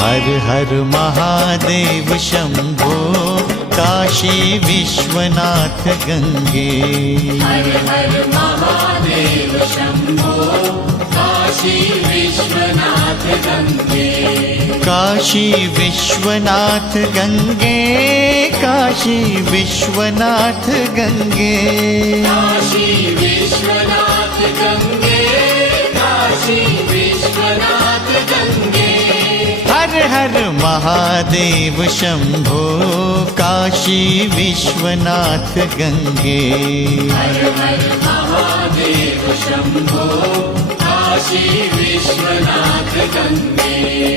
हर हर Mahadev Shambho Kashi Vishwanath Gange. हर हर Mahadev Shambho Kashi Vishwanath Gange. Kashi Vishwanath Gange, Kashi Vishwanath Gange. Kashi Vishwanath Gange, Kashi Vishwanath Gange. हर हर Mahadev Shambho Kashi Vishwanath Gange. हर हर Mahadev Shambho Kashi Vishwanath Gange.